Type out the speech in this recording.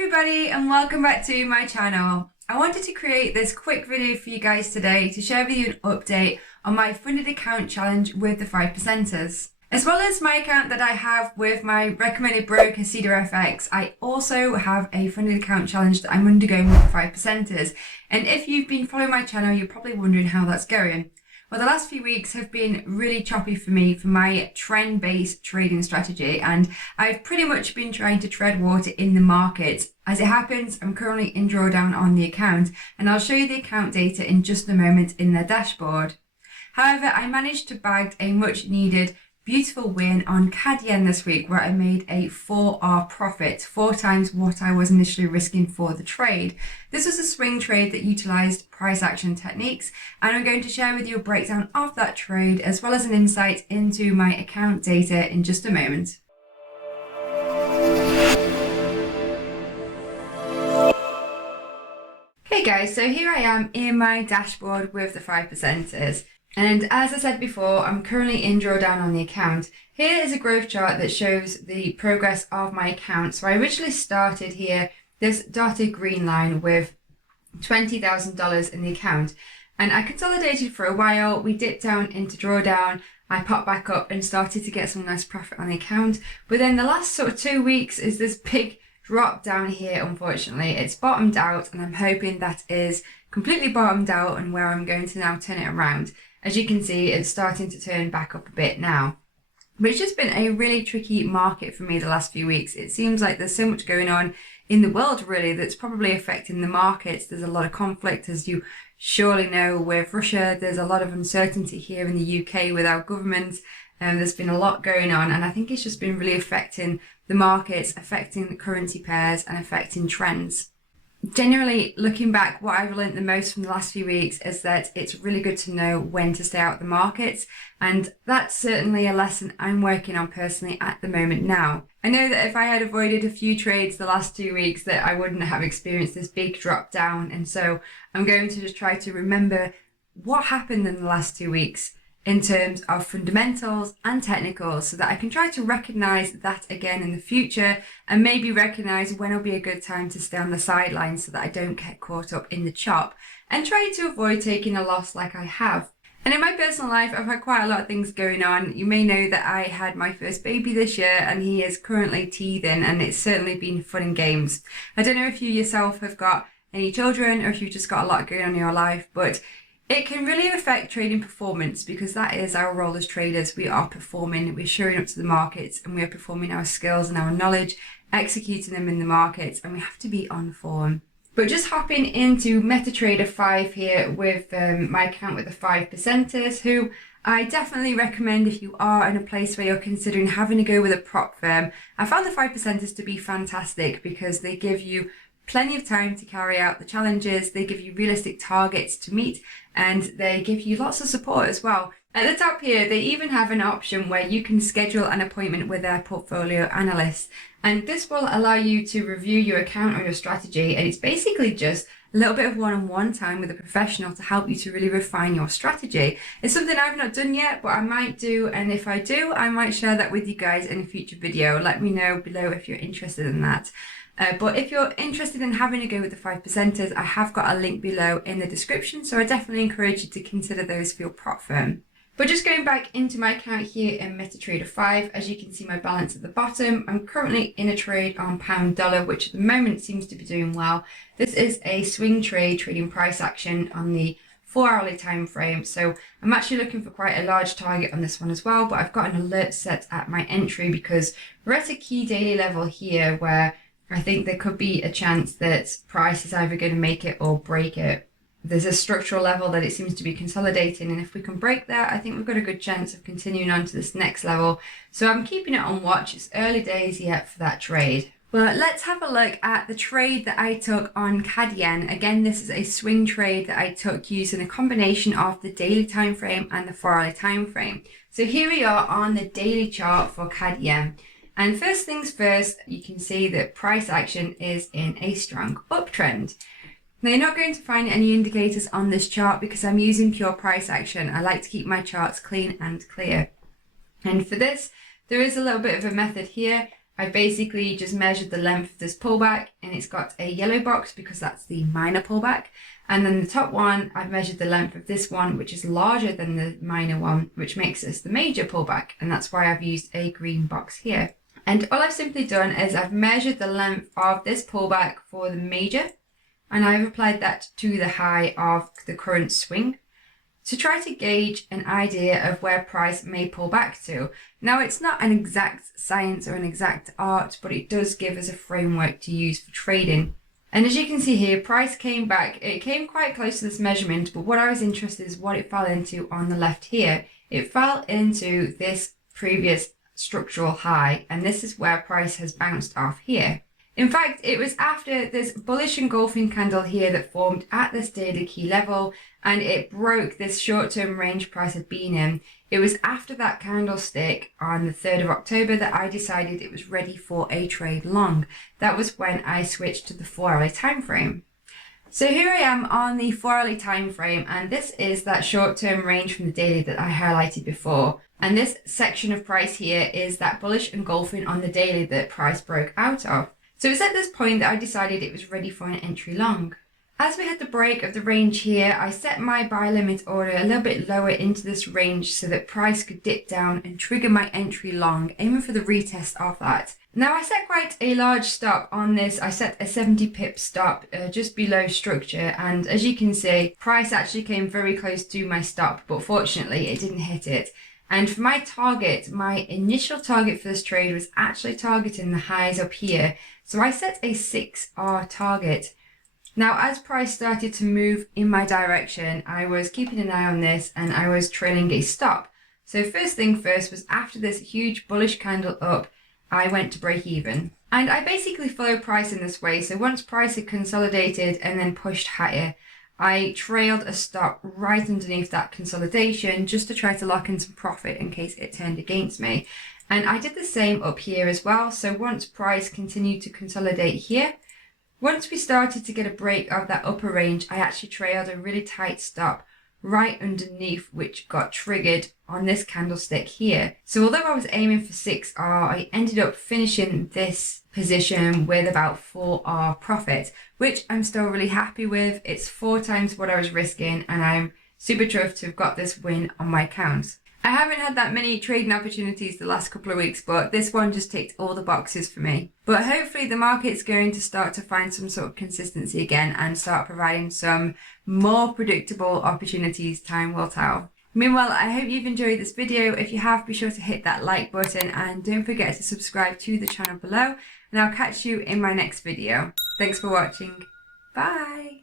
everybody and welcome back to my channel. I wanted to create this quick video for you guys today to share with you an update on my funded account challenge with the 5%ers. As well as my account that I have with my recommended broker CADJPY, I also have a funded account challenge that I'm undergoing with the 5%ers. And if you've been following my channel, you're probably wondering how that's going. Well, the last few weeks have been really choppy for me for my trend-based trading strategy, and I've pretty much been trying to tread water in the market. As it happens, I'm currently in drawdown on the account, and I'll show you the account data in just a moment in their dashboard. However, I managed to bag a much needed beautiful win on CAD this week, where I made a 4R profit, 4 times what I was initially risking for the trade. This was a swing trade that utilized price action techniques, and I'm going to share with you a breakdown of that trade as well as an insight into my account data in just a moment. Hey guys, so here I am in my dashboard with the 5%ers. And as I said before, I'm currently in drawdown on the account. Here is a growth chart that shows the progress of my account. So I originally started here, this dotted green line with $20,000 in the account. And I consolidated for a while, we dipped down into drawdown, I popped back up and started to get some nice profit on the account. But then the last sort of 2 weeks is this big drop down here, unfortunately. It's bottomed out, and I'm hoping that is completely bottomed out and where I'm going to now turn it around. As you can see, it's starting to turn back up a bit now. But it's just been a really tricky market for me the last few weeks. It seems like there's so much going on in the world, really, that's probably affecting the markets. There's a lot of conflict, as you surely know, with Russia. There's a lot of uncertainty here in the UK with our government. There's been a lot going on, and I think it's just been really affecting the markets, affecting the currency pairs, and affecting trends. Generally, looking back, what I've learned the most from the last few weeks is that it's really good to know when to stay out of the markets, and that's certainly a lesson I'm working on personally at the moment now. I know that if I had avoided a few trades the last 2 weeks, that I wouldn't have experienced this big drop down, and so I'm going to just try to remember what happened in the last 2 weeks in terms of fundamentals and technicals, so that I can try to recognize that again in the future, and maybe recognize when will be a good time to stay on the sidelines so that I don't get caught up in the chop, and try to avoid taking a loss like I have. And in my personal life, I've had quite a lot of things going on. You may know that I had my first baby this year, and he is currently teething, and it's certainly been fun and games. I don't know if you yourself have got any children or if you've just got a lot going on in your life, but it can really affect trading performance, because that is our role as traders. We are performing, we're showing up to the markets, and we are performing our skills and our knowledge, executing them in the markets, and we have to be on form. But just hopping into MetaTrader 5 here with my account with the 5%ers, who I definitely recommend if you are in a place where you're considering having to go with a prop firm. I found the 5%ers to be fantastic because they give you plenty of time to carry out the challenges, they give you realistic targets to meet, and they give you lots of support as well. At the top here, they even have an option where you can schedule an appointment with their portfolio analyst, and this will allow you to review your account or your strategy, and it's basically just a little bit of one-on-one time with a professional to help you to really refine your strategy. It's something I've not done yet, but I might do, and if I do, I might share that with you guys in a future video. Let me know below if you're interested in that. But if you're interested in having a go with the 5%ers, I have got a link below in the description, so I definitely encourage you to consider those for your prop firm. But just going back into my account here in MetaTrader 5, as you can see my balance at the bottom, I'm currently in a trade on pound dollar, which at the moment seems to be doing well. This is a swing trade, trading price action on the 4-hourly time frame, so I'm actually looking for quite a large target on this one as well, but I've got an alert set at my entry because we're at a key daily level here where I think there could be a chance that price is either going to make it or break it. There's a structural level that it seems to be consolidating, and if we can break that, I think we've got a good chance of continuing on to this next level. So I'm keeping it on watch. It's early days yet for that trade. But let's have a look at the trade that I took on CAD. Again, this is a swing trade that I took using a combination of the daily time frame and the 4-hourly time frame. So here we are on the daily chart for CAD. And first things first, you can see that price action is in a strong uptrend. Now you're not going to find any indicators on this chart because I'm using pure price action. I like to keep my charts clean and clear. And for this, there is a little bit of a method here. I basically just measured the length of this pullback, and it's got a yellow box because that's the minor pullback. And then the top one, I've measured the length of this one, which is larger than the minor one, which makes this the major pullback. And that's why I've used a green box here. And all I've simply done is I've measured the length of this pullback for the major, and I've applied that to the high of the current swing to try to gauge an idea of where price may pull back to. Now, it's not an exact science or an exact art, but it does give us a framework to use for trading. And as you can see here, price came back. It came quite close to this measurement, but what I was interested in is what it fell into on the left here. It fell into this previous structural high, and this is where price has bounced off here. In fact, it was after this bullish engulfing candle here that formed at this daily key level, and it broke this short-term range price had been in. It was after that candlestick on the 3rd of October that I decided it was ready for a trade long. That was when I switched to the 4-hourly time frame. So here I am on the 4-hourly time frame, and this is that short-term range from the daily that I highlighted before. And this section of price here is that bullish engulfing on the daily that price broke out of. So it's at this point that I decided it was ready for an entry long. As we had the break of the range here, I set my buy limit order a little bit lower into this range so that price could dip down and trigger my entry long, aiming for the retest of that. Now, I set quite a large stop on this. I set a 70 pip stop just below structure, and as you can see, price actually came very close to my stop, but fortunately it didn't hit it. And for my target, my initial target for this trade was actually targeting the highs up here. So I set a 6R target. Now, as price started to move in my direction, I was keeping an eye on this and I was trailing a stop. So first thing first was after this huge bullish candle up, I went to break even. And I basically follow price in this way. So once price had consolidated and then pushed higher, I trailed a stop right underneath that consolidation just to try to lock in some profit in case it turned against me. And I did the same up here as well. So once price continued to consolidate here, once we started to get a break of that upper range, I actually trailed a really tight stop right underneath, which got triggered on this candlestick here. So although I was aiming for 6R, I ended up finishing this position with about 4R profit, which I'm still really happy with. It's 4 times what I was risking, and I'm super chuffed to have got this win on my account. I haven't had that many trading opportunities the last couple of weeks, but this one just ticked all the boxes for me. But hopefully the market's going to start to find some sort of consistency again and start providing some more predictable opportunities. Time will tell. Meanwhile, I hope you've enjoyed this video. If you have, be sure to hit that like button and don't forget to subscribe to the channel below, and I'll catch you in my next video. Thanks for watching. Bye.